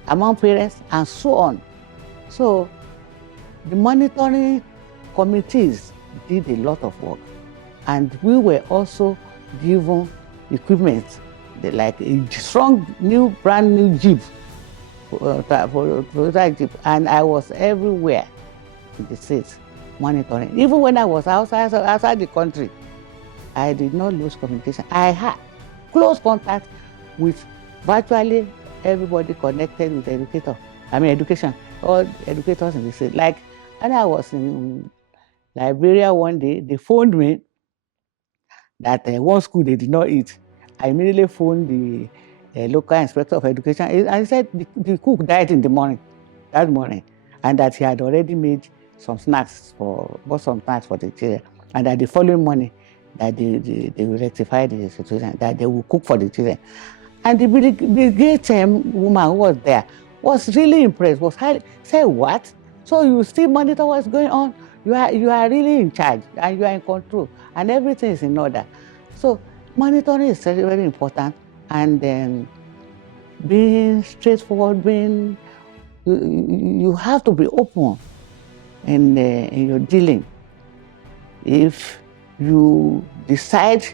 among parents, and so on. So the monitoring committees did a lot of work, and we were also given equipment, like a strong brand new Jeep, for Jeep, and I was everywhere in the states monitoring. Even when I was outside the country, I did not lose communication. I had close contact with virtually everybody connected with education, all educators in the state. Like when I was in Liberia one day, they phoned me that one school they did not eat. I immediately phoned the local inspector of education, and he said the cook died in the morning, that morning, and that he had already made some snacks bought some snacks for the children, and that the following morning that they will rectify the situation, that they will cook for the children. And the great woman who was there was really impressed, said, what? So you still monitor what's going on? You are really in charge, and you are in control, and everything is in order. So monitoring is very, very important, and then being straightforward, you have to be open in your dealing. If you decide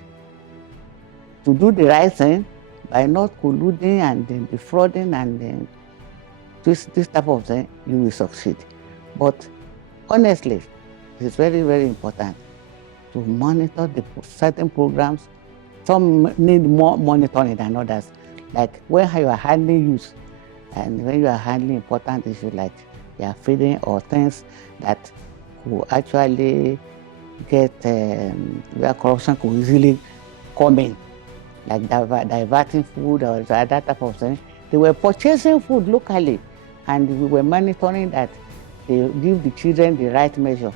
to do the right thing by not colluding and then defrauding and then this type of thing, you will succeed. But honestly, it's very, very important to monitor the certain programs. Some need more monitoring than others. Like when you are handling youth, and when you are handling important issues like you are feeding or things that could actually get where corruption could easily come in, like diverting food or that type of thing. They were purchasing food locally, and we were monitoring that they give the children the right measure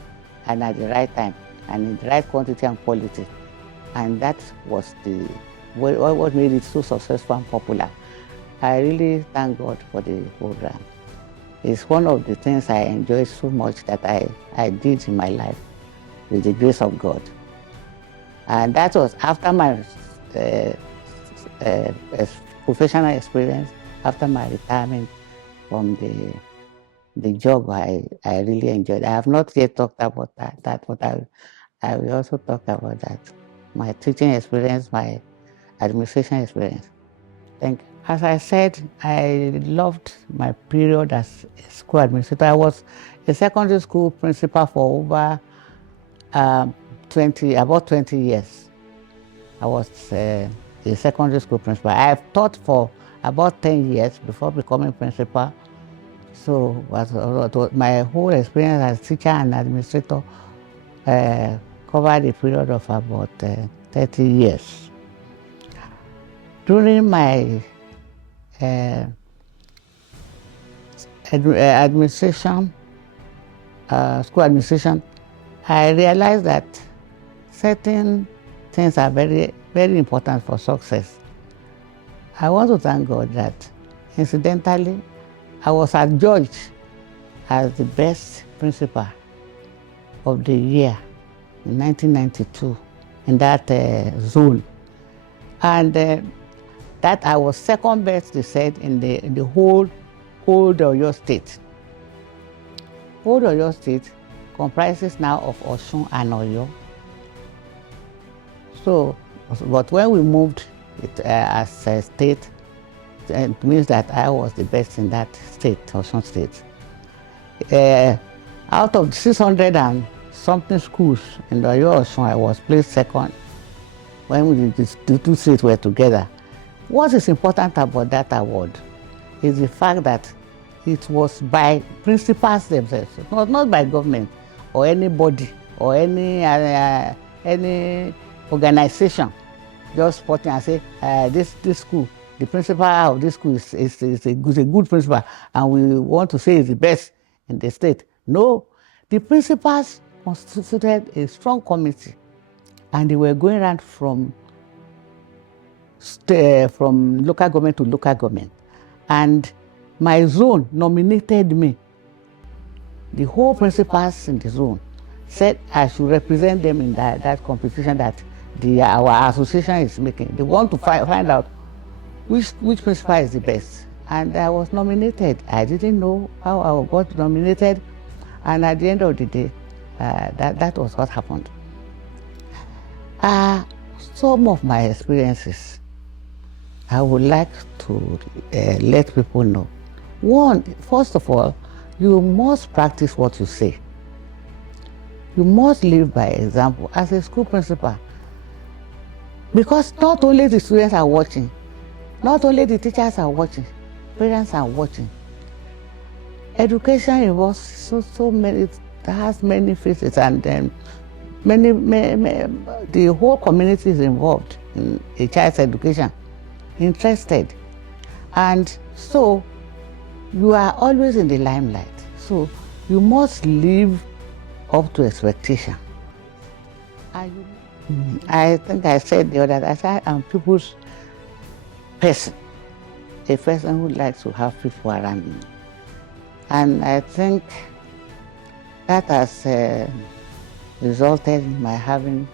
and at the right time and in the right quantity and quality. And that was what made it so successful and popular. I really thank God for the program. It's one of the things I enjoy so much that I did in my life with the grace of God. And that was after my professional experience, after my retirement from the job I really enjoyed. I have not yet talked about that, but I will also talk about that. My teaching experience, my administration experience. Thank you. As I said, I loved my period as a school administrator. I was a secondary school principal for over about 20 years. I was a secondary school principal. I've taught for about 10 years before becoming principal. So my whole experience as teacher and administrator covered a period of about 30 years. During my administration, school administration, I realized that certain things are very, very important for success. I want to thank God that, incidentally, I was adjudged as the best principal of the year in 1992 in that zone. And that I was second best, they said, in the whole Oyo State. Whole Oyo State comprises now of Osun and Oyo. So, but when we moved it as a state, it means that I was the best in that state, Osun State. Out of 600 and something schools in Oyo Osun, I was placed second when the two states were together. What is important about that award is the fact that it was by principals themselves, not by government or anybody or any organization just supporting and say this school, the principal of this school is a good principal and we want to say is the best in the state. No, the principals constituted a strong committee and they were going around from local government to local government. And my zone nominated me. The whole principals in the zone said I should represent them in that competition that our association is making. They want to find out which principal is the best. And I was nominated. I didn't know how I got nominated. And at the end of the day, that was what happened. Some of my experiences, I would like to let people know. One, first of all, you must practice what you say. You must live by example as a school principal. Because not only the students are watching, not only the teachers are watching, parents are watching. Education involves so many, it has many faces, and the whole community is involved in a child's education, interested. And so you are always in the limelight. So you must live up to expectation. I think I said the other day, I said I'm people's person, a person who likes to have people around me. And I think that has resulted in my having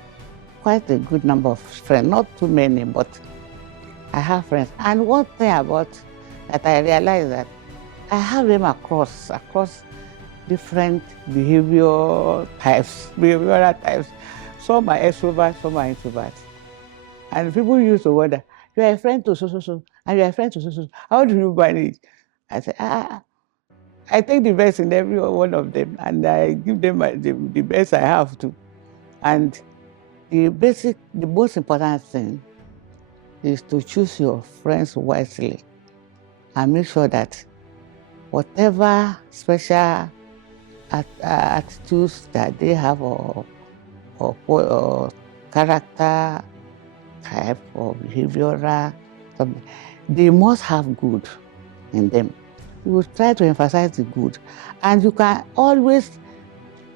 quite a good number of friends, not too many, but I have friends. And one thing about that I realized that I have them across different behavioral types. Some are extroverts, some are introverts. And people used to wonder, you are a friend to so, and you are a friend to so. How do you manage? I say, I take the best in every one of them, and I give them the best I have to. And the most important thing is to choose your friends wisely and make sure that whatever special attitudes that they have or character type or behavioral something, they must have good in them. You will try to emphasize the good, and you can always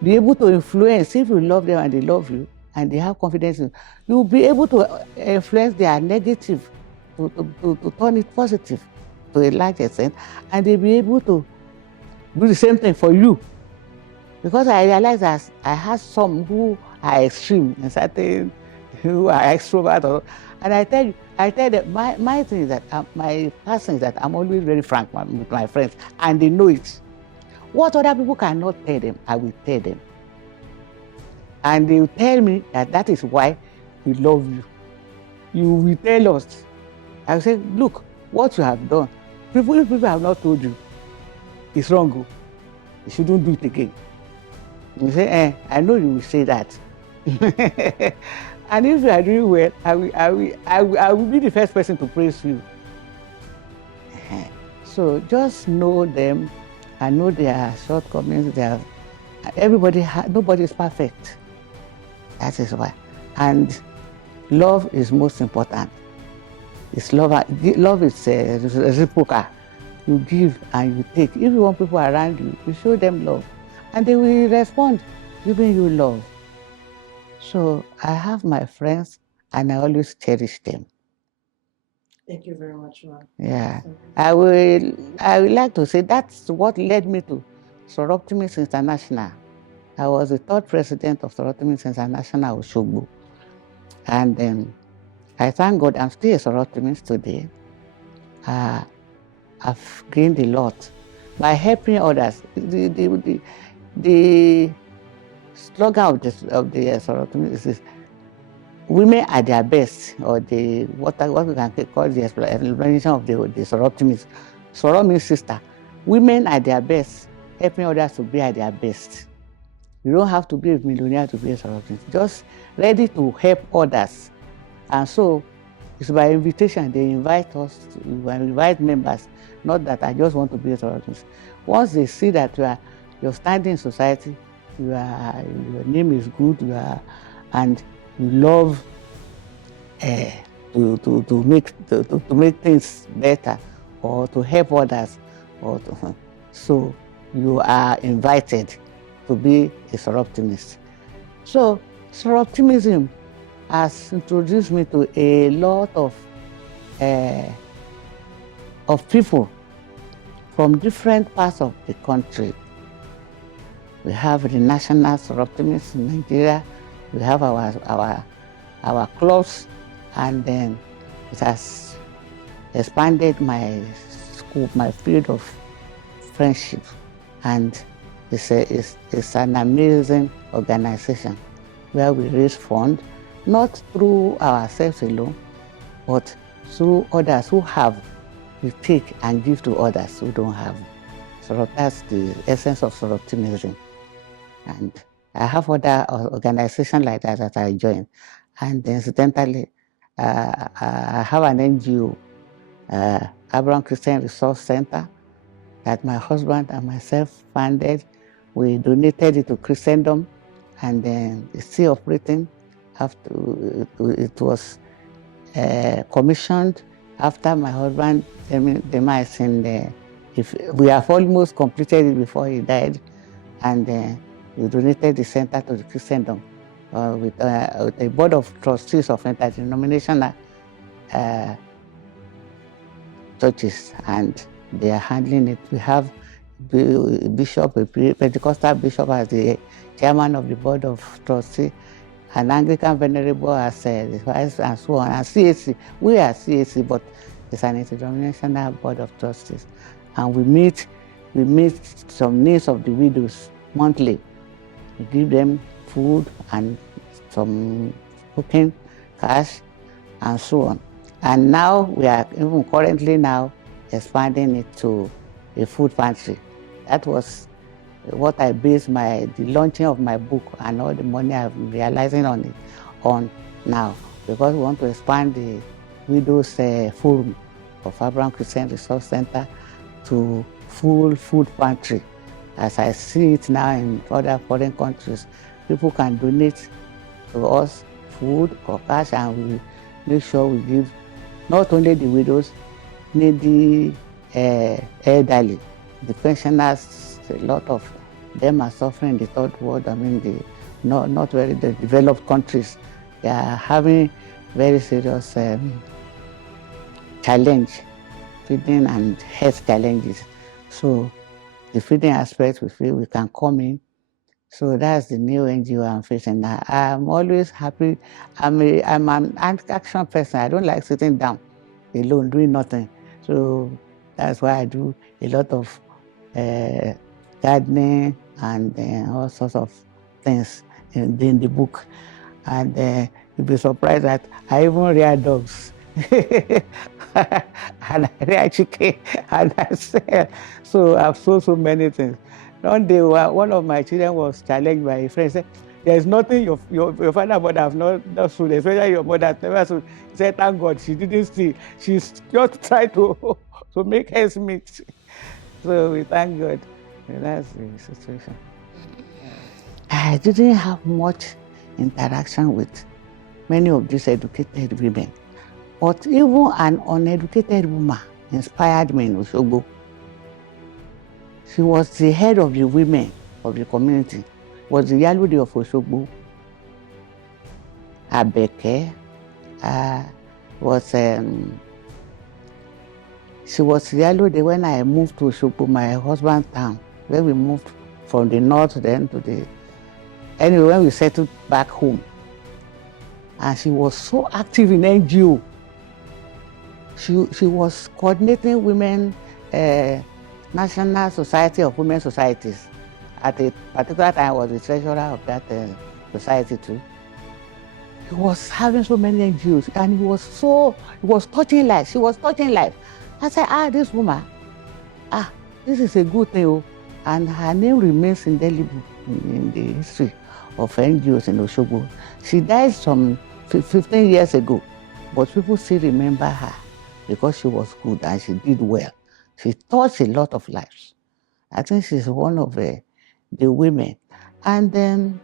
be able to influence. If you love them and they love you and they have confidence in you, you will be able to influence their negative to turn it positive to a large extent, and they'll be able to do the same thing for you. Because I realize that I have some who are extreme and certain who are extrovert, and I tell them my thing is that my person is that I'm always very frank with my friends, and they know it. What other people cannot tell them, I will tell them, and they will tell me that is why we love you. You will tell us. I will say, look, what you have done. If people have not told you, it's wrong. You shouldn't do it again. You say, I know you will say that. And if you are doing well, I will be the first person to praise you. So just know them and know their shortcomings. Nobody is perfect. That is why. And love is most important. It's love. Love is reciprocal. You give and you take. If you want people around you, you show them love, and they will respond, giving you love. So I have my friends, and I always cherish them. Thank you very much, ma'am. Yeah, I will like to say that's what led me to Soroptimist International. I was the third president of Soroptimist International Oshogbo, and I thank God I'm still a Soroptimist today. I've gained a lot by helping others. The slogan of the Soroptimist is women at their best, or what we can call the explanation of the Soroptimist. Soro means sister. Women at their best, helping others to be at their best. You don't have to be a millionaire to be a Soroptimist. Just ready to help others. And so it's by invitation. They invite us, we invite members, not that I just want to be a Soroptimist. Once they see that you're standing in society, your name is good, and you love to make things better, or to help others, so you are invited to be a Soroptimist. So Soroptimism has introduced me to a lot of people from different parts of the country. We have the National Soroptimists in Nigeria. We have our clubs, and then it has expanded my scope, my field of friendship, and it's an amazing organization where we raise funds, not through ourselves alone, but through others who have. We take and give to others who don't have. So that's the essence of Soroptimism. And I have other organizations like that I join. And incidentally, I have an NGO, Abraham Christian Resource Center, that my husband and myself founded. We donated it to Christendom, and then it's still operating. It was commissioned after my husband demise, and we have almost completed it before he died, and we donated the center to the Christendom with a board of trustees of interdenominational churches, and they are handling it. We have a Pentecostal bishop as the chairman of the board of trustees, an Anglican venerable as the vice, and so on. And CAC, we are CAC, but it's an interdenominational board of trustees, and we meet some needs of the widows monthly. We give them food and some cooking, cash, and so on. And now we are even currently now expanding it to a food pantry. That was what I based the launching of my book and all the money I'm realizing on now, because we want to expand the Widows Forum of Abraham Christian Resource Center to full food pantry. As I see it now in other foreign countries, people can donate to us food or cash, and we make sure we give not only the widows, needy elderly, the pensioners. A lot of them are suffering in the third world. I mean, the developed countries, they are having very serious challenge, feeding and health challenges. So the feeding aspect, we feel we can come in. So that's the new NGO I'm facing now. I'm always happy. I'm an action person. I don't like sitting down alone doing nothing. So that's why I do a lot of gardening and all sorts of things in the book. And you'll be surprised that I even rear dogs. And I rear chicken, and I sell. So I've sold so many things. One day, one of my children was challenged by a friend. Said, There is nothing your father and mother have not sold, especially your mother has never sold. He said, thank God she didn't steal. She's just trying to make ends meet. So we thank God. And that's the situation. I didn't have much interaction with many of these educated women. But even an uneducated woman inspired me in Osogbo. She was the head of the women of the community, was the Yalode of Osogbo. Abeke she was Yalode when I moved to Osogbo, my husband's town, when we moved from the north then to the, anyway, when we settled back home. And she was so active in NGO. She was coordinating women, National Society of Women Societies. At a particular time, I was the treasurer of that society too. He was having so many NGOs, and he was touching life. She was touching life. I said, this woman, this is a good thing. And her name remains indelible in the history of NGOs in Osogbo. She died some 15 years ago, but people still remember her because she was good and she did well. She touched a lot of lives. I think she's one of the women. And then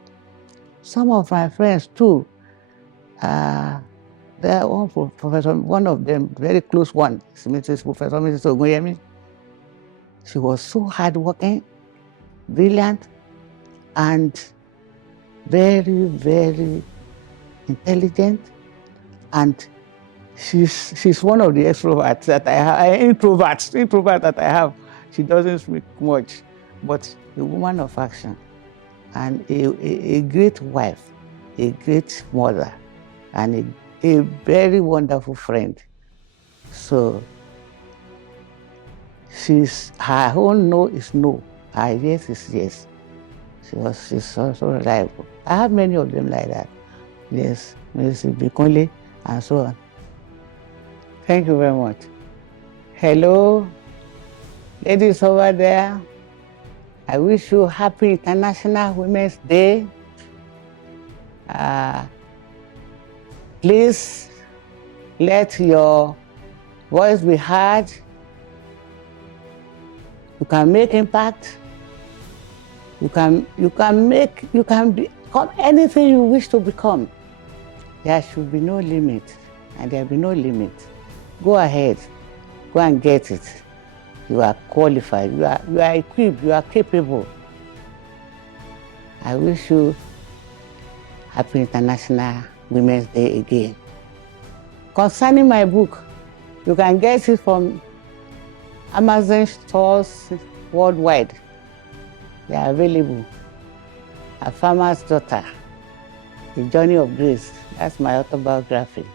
some of my friends too, there one professor, one of them, very close one, Mrs. Professor Mrs. Ogunyemi. She was so hardworking, brilliant, and very, very intelligent. And she's one of the extroverts that I have, introvert that I have. She doesn't speak much, but a woman of action, and a great wife, a great mother, and a very wonderful friend. So her own no is no, her yes is yes. She's also reliable. I have many of them like that. Yes, Mrs. Bikonle, and so on. Thank you very much. Hello, ladies over there. I wish you happy International Women's Day. Please let your voice be heard. You can make impact. You can become anything you wish to become. There should be no limit, and there will be no limit. Go ahead, go and get it. You are qualified, you are equipped, you are capable. I wish you happy International Women's Day again. Concerning my book, you can get it from Amazon stores worldwide. They are available. A Farmer's Daughter, The Journey of Grace. That's my autobiography.